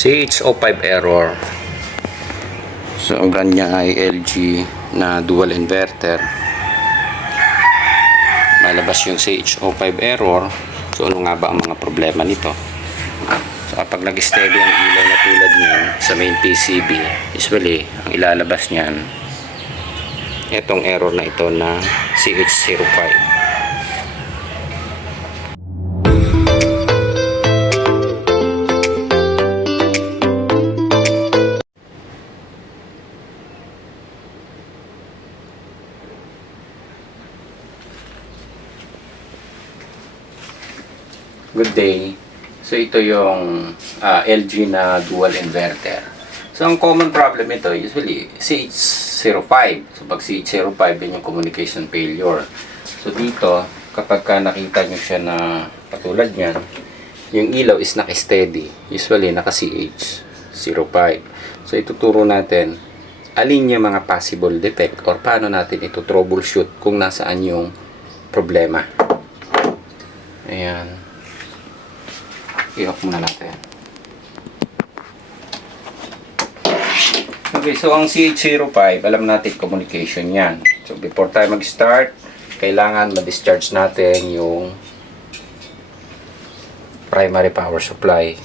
CH05 error. So ang brand niya ay LG na dual inverter. Malabas yung CH05 error. So ano nga ba ang mga problema nito? So kapag nag-steady ang ilaw na tulad niyan sa main PCB, usually ang ilalabas niyan itong error na ito na CH05. Good day. So ito yung LG na dual inverter. So ang common problem ito usually CH05. So pag CH05 yun yung communication failure. So dito kapag ka nakita nyo siya na patulad nyan, yung ilaw is naka-steady. Usually naka CH05. So ituturo natin alin yung mga possible defect or paano natin ito troubleshoot kung nasaan yung problema. Ayan. I-off muna natin. Okay, so ang CH05, alam natin communication yan. So before tayo mag-start, kailangan ma-discharge natin yung primary power supply.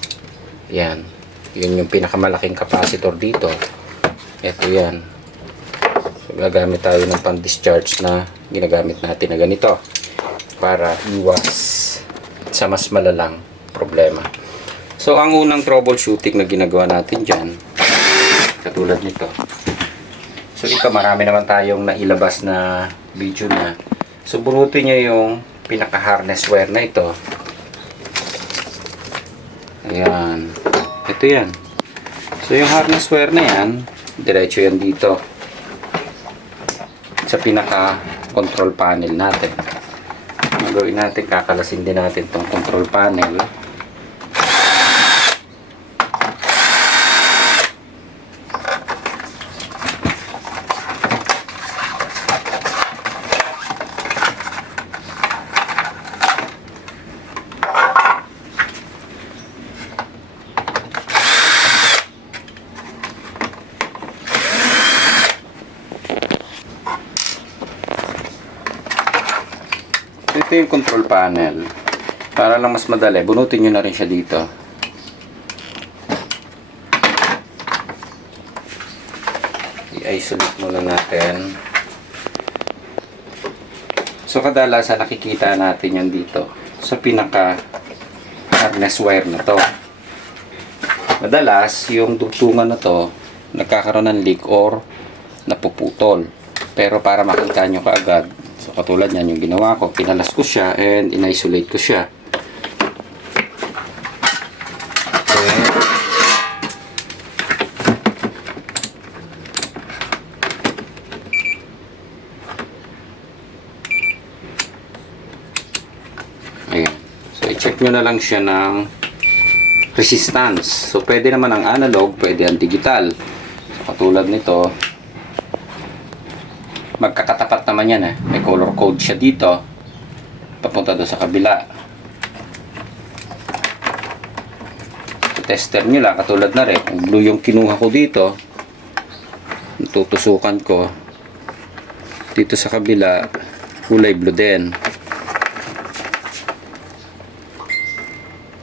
Yan. Yun yung pinakamalaking capacitor dito. Ito yan. So gagamit tayo ng pang-discharge na ginagamit natin na ganito para iwas sa mas malalang problema. So ang unang troubleshooting na ginagawa natin dyan, katulad nito. So ito marami naman tayong nailabas na video na. So bunutin nyo yung pinaka harness wire na ito. Ayan. Ito yan. So yung harness wire na yan, diretso yan dito sa pinaka control panel natin. Ang gawin natin, kakalasin din natin itong control panel. Ito yung control panel. Para lang mas madali, bunutin nyo na rin siya dito. I-isolate muna natin. So kadalasan nakikita natin yan dito sa pinaka harness wire na to. Madalas yung dugtungan na to nagkakaroon ng leak or napuputol. Pero para makita nyo kaagad, so katulad yan yung ginawa ko, pinalas ko siya and in-isolate ko siya. Ayan. So i-check nyo na lang siya ng resistance. So pwede naman ang analog, pwede ang digital. So katulad nito, magkakatapat naman yan eh. May color code siya dito papunta doon sa kabila. So, tester nyo lang katulad na rin kung blue yung kinuha ko dito, tutusukan ko dito sa kabila, kulay blue din.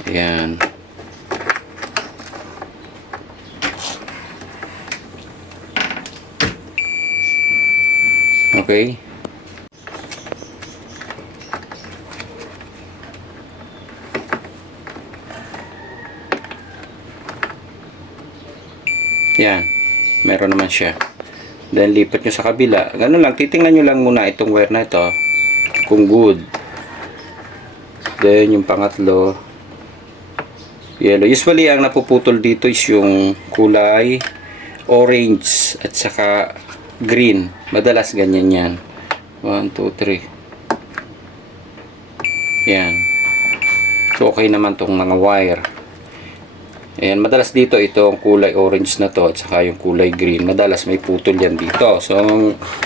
Ayan. Okay. Yan. Meron naman siya. Then lipat nyo sa kabila. Ganun lang. Titingnan nyo lang muna itong wire na ito kung good. Then yung pangatlo, yellow. Usually ang napuputol dito is yung kulay orange at saka green. Madalas ganyan yan. 1, 2, 3. Yan. So okay naman tong mga wire. Ayan, madalas dito itong kulay orange na to at saka yung kulay green. Madalas may putol yan dito. So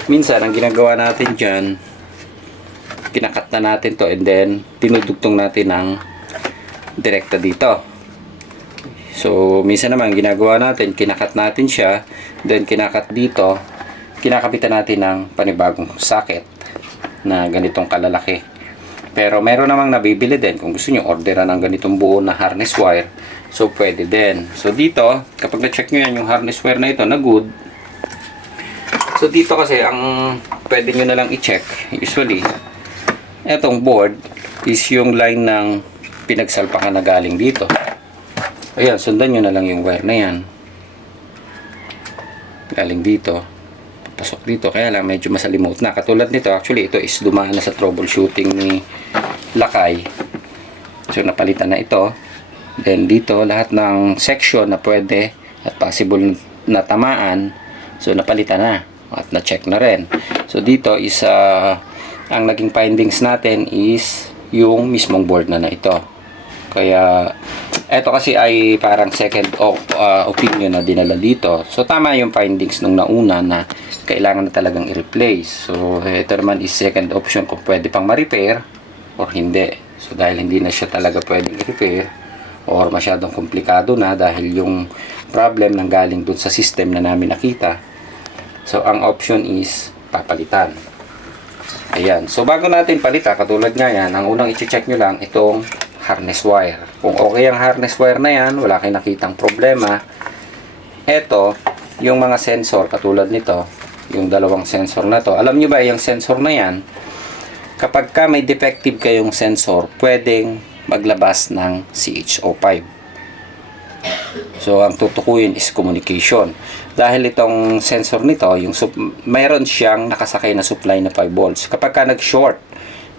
minsan ang ginagawa natin dyan, kinakat na natin to and then tinudugtong natin ng direkta dito. So, minsan naman ginagawa natin, kinakat natin siya, then kinakat dito, kinakapitan natin ng panibagong socket na ganitong kalalaki. Pero meron namang nabibili din kung gusto nyo orderan ng ganitong buo na harness wire. So, pwede din. So, dito, kapag na-check nyo yan yung harness wire na ito na good. So, dito kasi, ang pwede nyo na lang i-check, usually, etong board is yung line ng pinagsalpakan na galing dito. Ayan, sundan nyo na lang yung wire na yan. Galing dito. Pasok dito. Kaya lang, medyo masalimuot na. Katulad nito, actually, ito is dumaan na sa troubleshooting ni Lakay. So, napalitan na ito. Then, dito, lahat ng section na pwede at possible na tamaan. So, napalitan na. At na-check na rin. So, dito is, ang naging findings natin is yung mismong board na ito. Kaya, eto kasi ay parang second opinion na dinala dito. So, tama yung findings nung nauna na kailangan na talagang i-replace. So, ito naman is second option kung pwede pang ma-repair or hindi. So, dahil hindi na siya talaga pwedeng i-repair or masyadong komplikado na dahil yung problem nang galing dun sa system na namin nakita. So, ang option is papalitan. Ayan. So, bago natin palitan, katulad nga yan, ang unang i-check nyo lang itong harness wire. Kung okay ang harness wire na yan, wala kayong nakitang problema. Ito, yung mga sensor, katulad nito, yung dalawang sensor na to. Alam nyo ba, yung sensor na yan, kapag ka may defective kayong sensor, pwedeng maglabas ng CH05. So, ang tutukuyin is communication. Dahil itong sensor nito, mayroon siyang nakasakay na supply na 5 volts. Kapag ka nag-short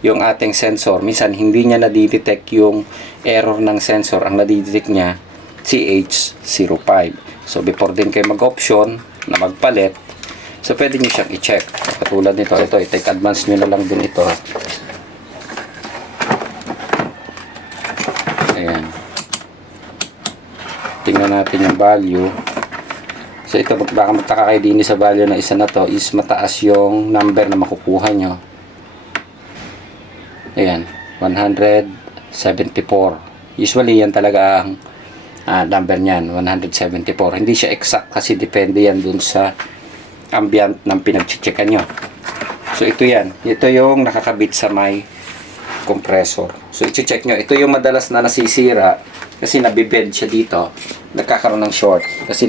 yung ating sensor, minsan hindi niya nadidetect yung error ng sensor. Ang nadidetect niya, CH05. So, before din kayo mag-option na magpalit, so, pwede nyo siyang i-check. Katulad nito, ito, i-take advance nyo na lang din ito. Ayan. Tingnan natin yung value. So, ito, baka magtaka kayo din sa value na isa na to is mataas yung number na makukuha nyo. Ayan, 174. Usually, yan talaga ang number niyan, 174. Hindi siya exact kasi depende yan dun sa ambient ng pinag-checkan nyo. So, ito yan. Ito yung nakakabit sa may compressor. So, i-check nyo. Ito yung madalas na nasisira kasi nabibend siya dito. Nagkakaroon ng short. Kasi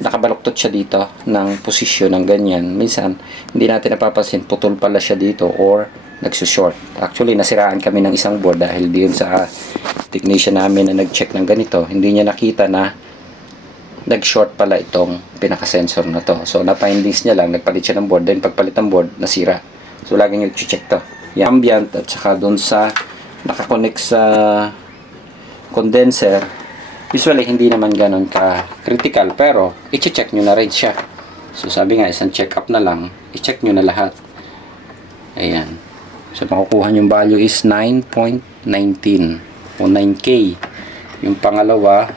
nakabaluktot siya dito ng posisyon ng ganyan. Minsan, hindi natin napapansin, putol pala siya dito or nagsushort. Actually, nasiraan kami ng isang board dahil diyon sa technician namin na nag-check ng ganito. Hindi niya nakita na nag-short pala itong pinaka-sensor na to. So, na-findings niya lang, nagpalit siya ng board. Then, pagpalit ng board, nasira. So, lagi niyo i-check to. Yung ambient at saka doon sa nakakonect sa condenser, usually, hindi naman ganun ka-critical. Pero, i-check nyo na rin siya. So, sabi nga, isang check-up na lang, i-check nyo na lahat. Ayan. So, makukuha yung value is 9.19 o 9K. Yung pangalawa,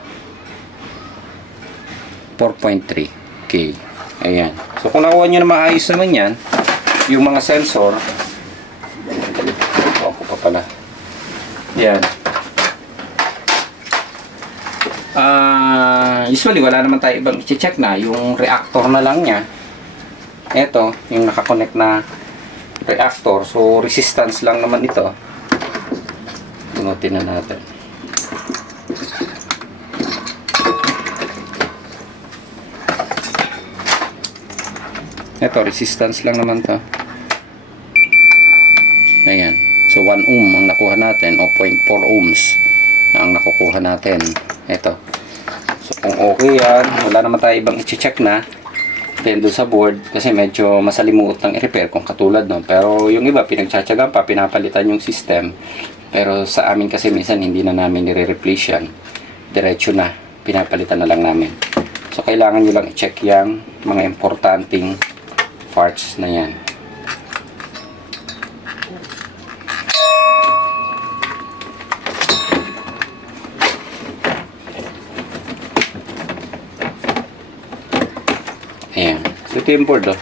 4.3K. Ayan. So, kung nakuha nyo na maayos naman yan, yung mga sensor, ako pa pala. Yan. Usually, wala naman tayo ibang i-check na. Yung reactor na lang niya. Ito, yung nakakonect na reactor. So, resistance lang naman ito. Tunutin na natin. Ito, resistance lang naman to. Ayan. So, 1 ohm ang nakuha natin o 0.4 ohms ang nakukuha natin. Ito. So, kung okay yan, wala naman tayo ibang i-check na. Then, doon sa board, kasi medyo masalimuot ng i-repair kung katulad no. Pero, yung iba, pinagtsatsagan pa, pinapalitan yung system. Pero, sa amin kasi minsan, hindi na namin nire-replace yan. Diretso na, pinapalitan na lang namin. So, kailangan nyo lang i-check yung mga importanteng parts na yan. Ayan. So, ito yung board, oh.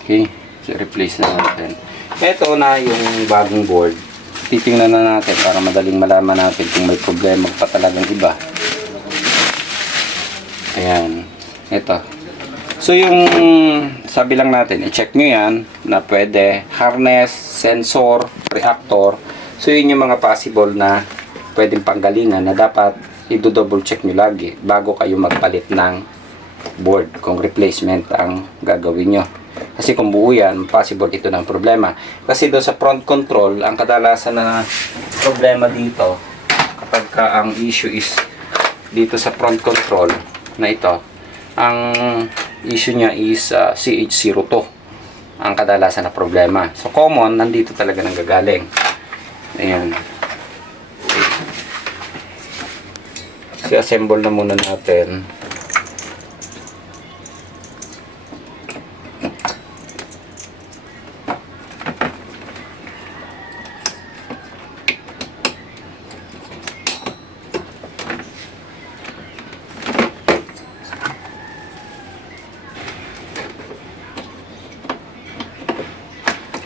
Okay. So, replace na natin. Ito na yung bagong board. titingnan na natin para madaling malaman natin kung may problema pa talagang iba. Ayan. Ito. So yung sabi lang natin, i-check nyo yan na pwede harness, sensor, reactor. So yun yung mga possible na pwedeng panggalingan na dapat i-double check nyo lagi bago kayo magpalit ng board kung replacement ang gagawin nyo. Kasi kung buo yan, possible ito ng problema. Kasi doon sa front control, ang kadalasan na problema dito, kapag ka ang issue is dito sa front control na ito, ang issue niya is CH02 ang kadalasan na problema. So common, nandito talaga nanggagaling. Ayan. So assemble na muna natin.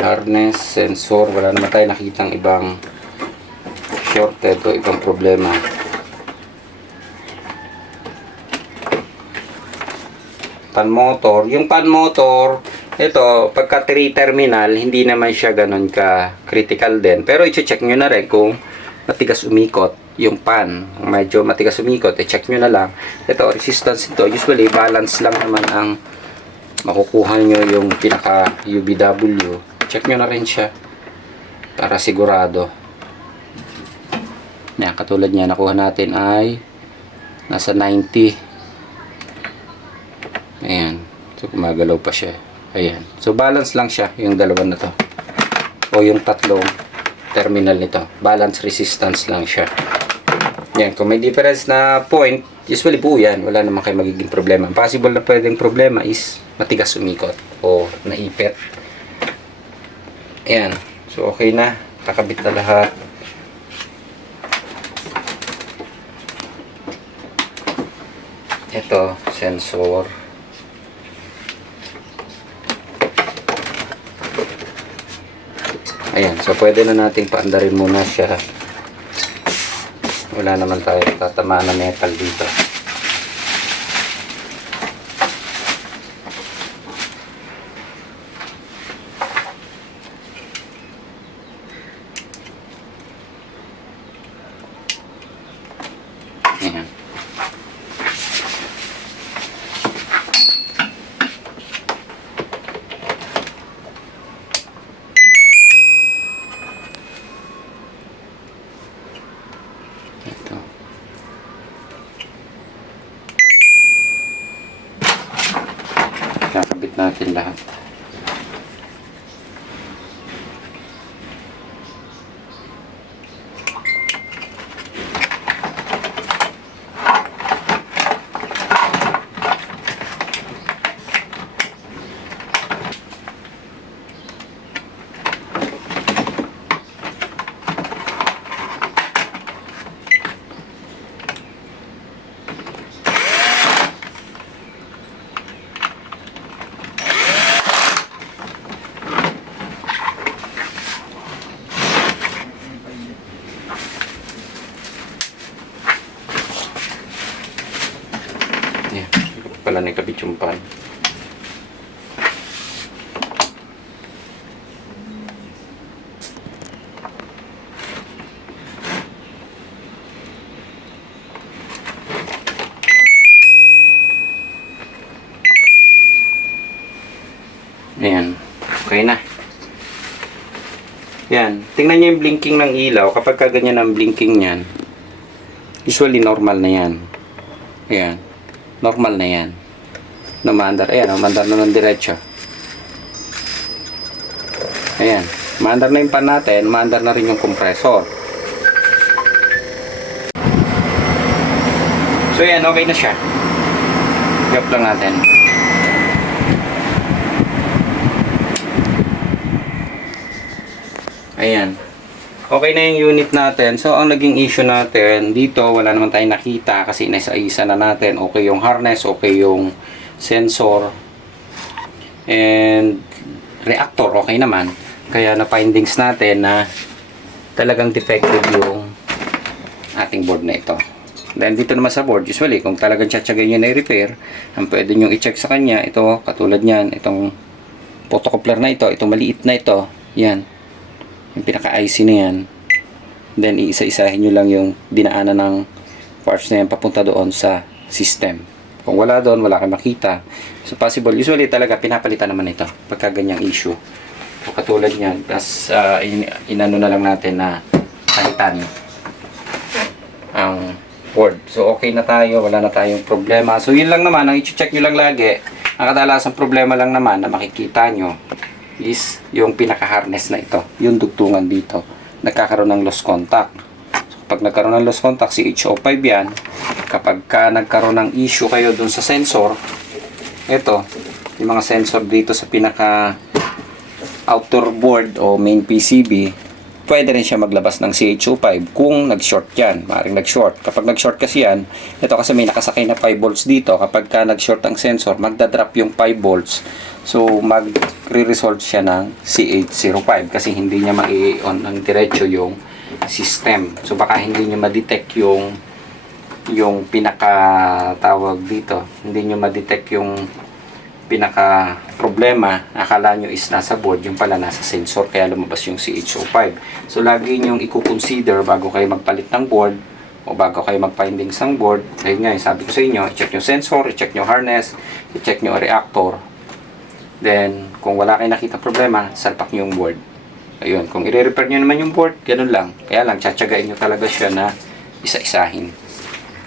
Harness, sensor, wala naman tayo nakitang ibang shorted o ibang problema. Pan motor, yung pan motor, ito, pagka 3 terminal, hindi naman siya ganun ka critical din. Pero i-check nyo na rin kung matigas umikot yung pan. Kung medyo matigas umikot, i-check nyo na lang. Ito, resistance ito, usually balance lang naman ang makukuha nyo yung pinaka UBW. Check nyo na rin siya para sigurado. Yan, katulad niya nakuha natin ay nasa 90. Ayan. So gumagalaw pa siya. Ayan. So balance lang siya yung dalawa na to. O yung tatlong terminal nito. Balance resistance lang siya. Yan. Kung may difference na point, usually po yan. Wala naman kayo magiging problema. Possible na pwedeng problema is matigas umikot o naipit. Ayan. So, okay na. Kakabit na lahat. Ito, sensor. Ayan. So, pwede na nating paandarin muna siya. Wala naman tayo tatamaan na metal dito. Ayan. Ito. Kakabit natin lahat. Ayan, pala nakabit yung pan. Ayan, okay na. Yan, tingnan niyo yung blinking ng ilaw. Kapag kaganyan ang blinking niyan, usually normal na yan. Ayan, normal na yan. Namandar, ayan, namandar na ng diretso. Ayan, maandar na yung pan natin, maandar na rin yung compressor. So yan, okay na siya. Gap lang natin. Ayan. Okay na yung unit natin. So, ang naging issue natin, dito wala naman tayong nakita kasi nasa-isa na natin. Okay yung harness, okay yung sensor, and reactor, okay naman. Kaya na findings natin na talagang defective yung ating board na ito. Then dito naman sa board, usually kung talagang tsatsagay nyo na i-repair, ang pwede nyo i-check sa kanya, ito katulad nyan, itong photocoupler na ito, itong maliit na ito, yan, yung pinaka-IC na yan. Then iisa-isahin nyo lang yung dinaanan ng parts na yan papunta doon sa system. Kung wala doon, wala kang makita. So possible, usually talaga pinapalitan naman ito pagka ganyang issue. So katulad nyan, plus inano na lang natin na palitan ang board. So okay na tayo, wala na tayong problema. So yun lang naman, ang i-check nyo lang lagi, ang kadalasang problema lang naman na makikita nyo is yung pinaka-harness na ito, yung dugtungan dito, nagkakaroon ng lost contact. So kapag nagkaroon ng lost contact, si HO5 yan. Kapag nagkaroon ng issue kayo dun sa sensor, ito, yung mga sensor dito sa pinaka outer board o main PCB, pwede rin siya maglabas ng CHO5 kung nag-short yan. Maaaring nag-short. Kapag nag-short kasi yan, ito kasi may nakasakay na 5 volts dito. Kapag nag-short ang sensor, magdadrop yung 5 volts. So, magre-result siya ng CH05 kasi hindi niya ma-on ng diretso yung system. So, baka hindi niya ma-detect yung pinaka-tawag dito. Hindi niya ma-detect yung pinaka problema, akala nyo is nasa board, yung pala nasa sensor, kaya lumabas yung CH05. So lagi nyo i-consider bago kayo magpalit ng board o bago kayo mag-findings ng board. Ayun nga, sabi ko sa inyo, i-check nyo sensor, i-check nyo harness, i-check nyo reactor. Then kung wala kayo nakita problema, salpak nyo yung board. Ayun, kung i-repair nyo naman yung board, ganun lang. Kaya lang, tsatsagain nyo talaga siya na isa-isahin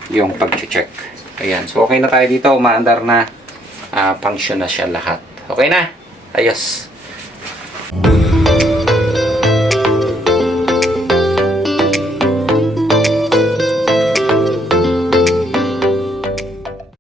yung pag-check. Ayan, so okay na tayo dito, umaandar na. Function na siya lahat. Okay na? Ayos.